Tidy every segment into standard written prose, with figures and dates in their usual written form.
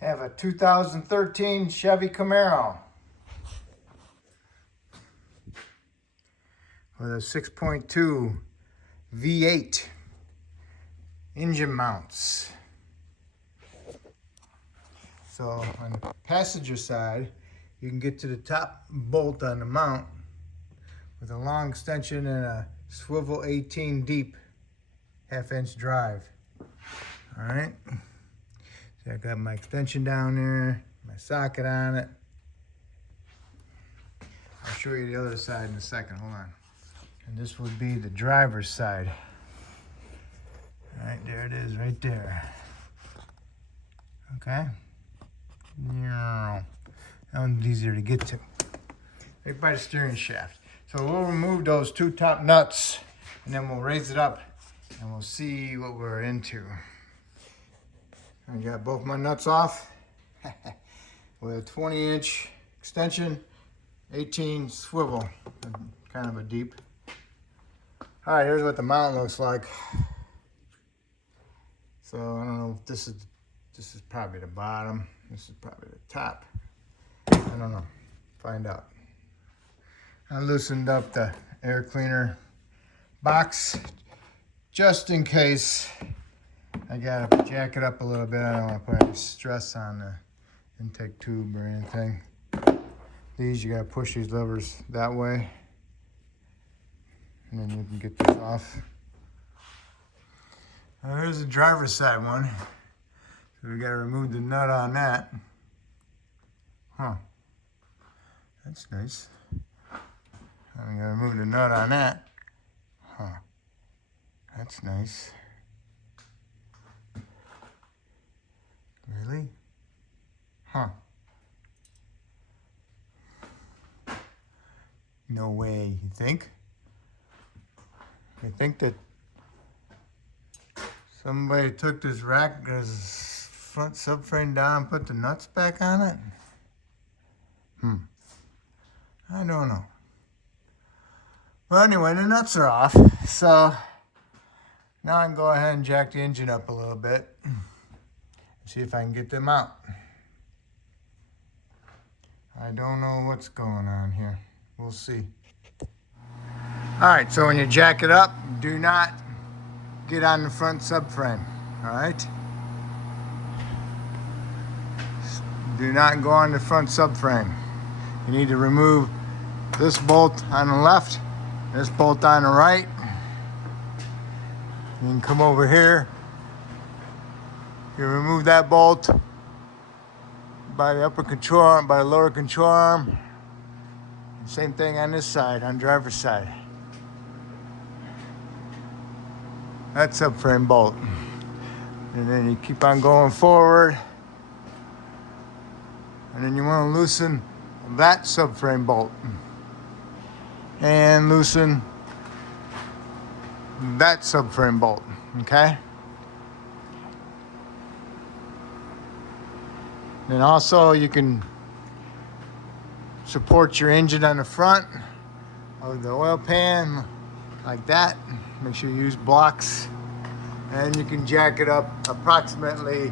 Have a 2013 Chevy Camaro with a 6.2 V8 engine mounts. So on the passenger side, you can get to the top bolt on the mount with a long extension and a swivel 18 deep 1/2-inch drive. All right. So I got my extension down there, my socket on it. I'll show you the other side in a second, hold on. And this would be the driver's side. All right, there it is right there. Okay. That one's easier to get to. Right by the steering shaft. So we'll remove those two top nuts and then we'll raise it up and we'll see what we're into. I got both my nuts off with a 20-inch extension, 18 swivel, kind of a deep. All right, here's what the mount looks like. So I don't know if this is probably the bottom. This is probably the top. I don't know. Find out. I loosened up the air cleaner box just in case. I gotta jack it up a little bit. I don't want to put any stress on the intake tube or anything. These, you gotta push these levers that way, and then you can get this off. Here's the driver's side one. So we gotta remove the nut on that. Huh. That's nice. I'm gonna remove the nut on that. Huh. That's nice. Really? Huh. No way, you think? You think that somebody took this rack, this front subframe down and put the nuts back on it? I don't know. Well, anyway, the nuts are off. So now I can go ahead and jack the engine up a little bit. See if I can get them out. I don't know what's going on here. We'll see. All right, so when you jack it up, do not get on the front subframe, all right? Do not go on the front subframe. You need to remove this bolt on the left, this bolt on the right. You can come over here. You remove that bolt by the upper control arm, by the lower control arm. Same thing on this side, on driver's side. That's subframe bolt. And then you keep on going forward. And then you want to loosen that subframe bolt. And loosen that subframe bolt, okay? And also you can support your engine on the front of the oil pan like that. Make sure you use blocks. And you can jack it up approximately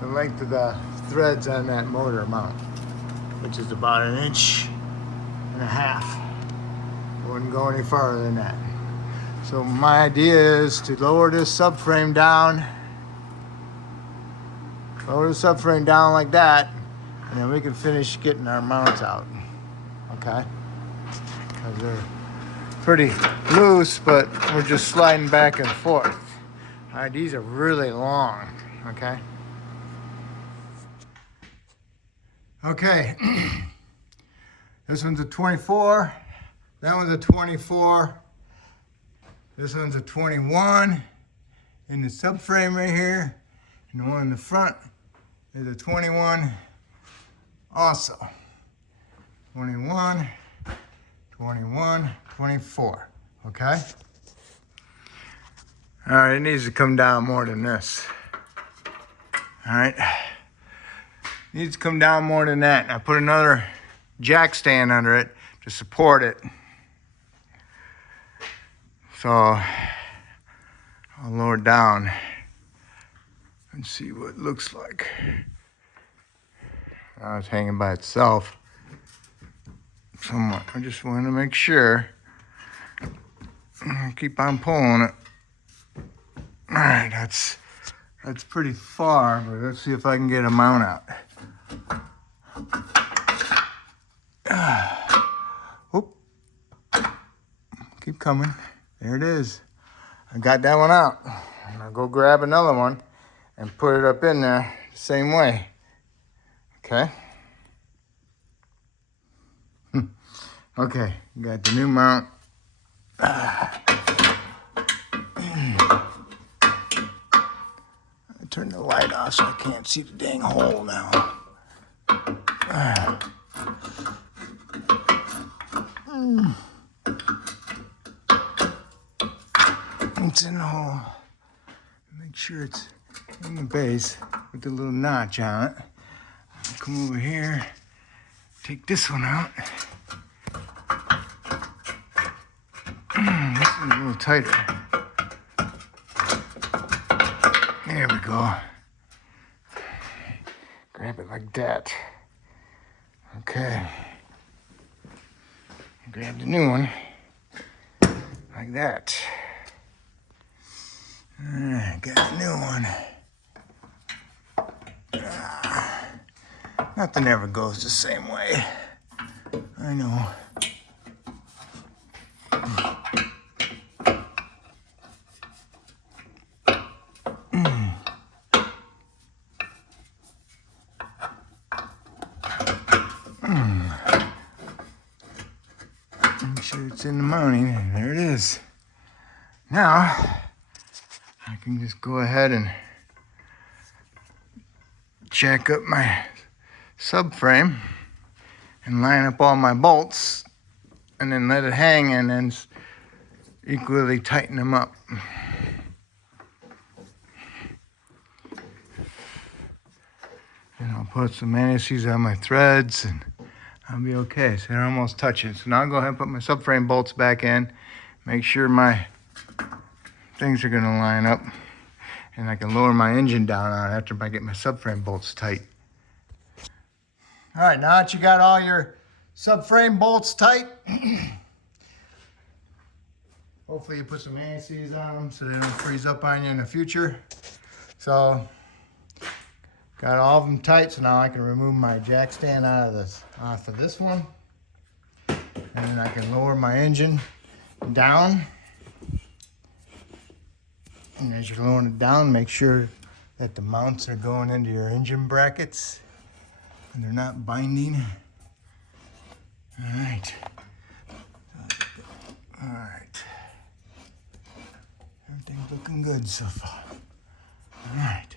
the length of the threads on that motor mount, which is about 1.5 inches. Wouldn't go any farther than that. So my idea is to lower this subframe down. Lower the subframe down like that, and then we can finish getting our mounts out, okay? Because they're pretty loose, but we're just sliding back and forth. All right, these are really long, okay? Okay, this one's a 24, that one's a 24, this one's a 21 in the subframe right here, and the one in the front is a 21 also. 21, 21, 24, okay? All right, it needs to come down more than this. All right, needs to come down more than that. I put another jack stand under it to support it. So I'll lower it down and see what it looks like. Now it's hanging by itself somewhat. I just want to make sure. Keep on pulling it. All right, that's pretty far, but let's see if I can get a mount out. Whoop. Keep coming. There it is. I got that one out. I'll go grab another one and put it up in there the same way. Okay. Okay, got the new mount. I turn the light off so I can't see the dang hole now. It's in the hole. Make sure it's in the base with the little notch on it. I'll come over here, take this one out. This is a little tighter. There we go. Grab it like that. Okay. Grab the new one like that. All right, got a new one. Nothing ever goes the same way. I know. Make sure it's in the mounting, and there it is. Now, I can just go ahead and jack up my subframe and line up all my bolts and then let it hang and then equally tighten them up. And I'll put some anti-seize on my threads and I'll be okay. So they're almost touching. So now I'll go ahead and put my subframe bolts back in, make sure my things are gonna line up, and I can lower my engine down on it after I get my subframe bolts tight. All right, now that you got all your subframe bolts tight, hopefully you put some anti-seize on them so they don't freeze up on you in the future. So, got all of them tight, so now I can remove my jack stand off of this one, and then I can lower my engine down. And as you're lowering it down, make sure that the mounts are going into your engine brackets and they're not binding. All right. All right. Everything's looking good so far. All right.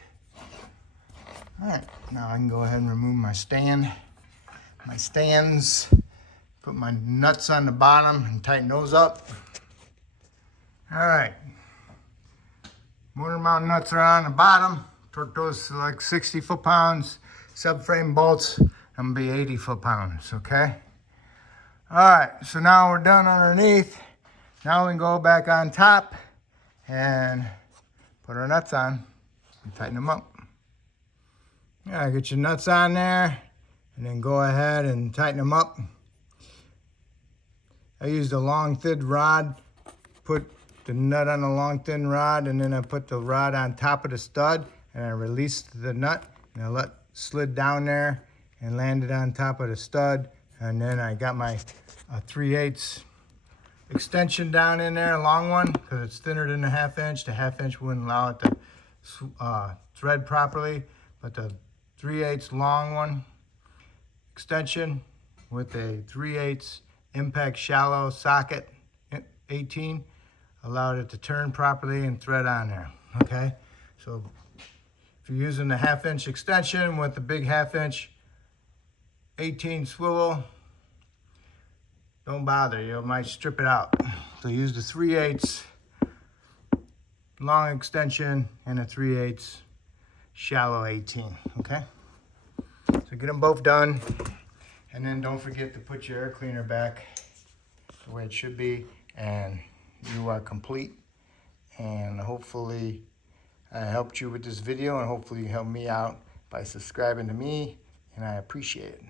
All right. Now I can go ahead and remove my stand, my stands, put my nuts on the bottom and tighten those up. All right. Motor mount nuts are on the bottom. Torque those to like 60 foot-pounds. Subframe bolts, I'm gonna be 80 foot-pounds, okay? All right, so now we're done underneath. Now we can go back on top and put our nuts on and tighten them up. Yeah, get your nuts on there and then go ahead and tighten them up. I used a long, thin rod, put the nut on the long thin rod, and then I put the rod on top of the stud and I released the nut and I slid down there and landed on top of the stud, and then I got my 3/8 extension down in there, a long one, because it's thinner than the 1/2 inch. The 1/2 inch wouldn't allow it to thread properly, but the 3/8 long one extension with a 3/8 impact shallow socket 18 allowed it to turn properly and thread on there, okay? So if you're using the 1/2 inch extension with the big 1/2 inch 18 swivel, don't bother, you might strip it out. So use the 3/8 long extension and a 3/8 shallow 18, okay? So get them both done, and then don't forget to put your air cleaner back the way it should be, and you are complete. And hopefully I helped you with this video, and hopefully you help me out by subscribing to me, and I appreciate it.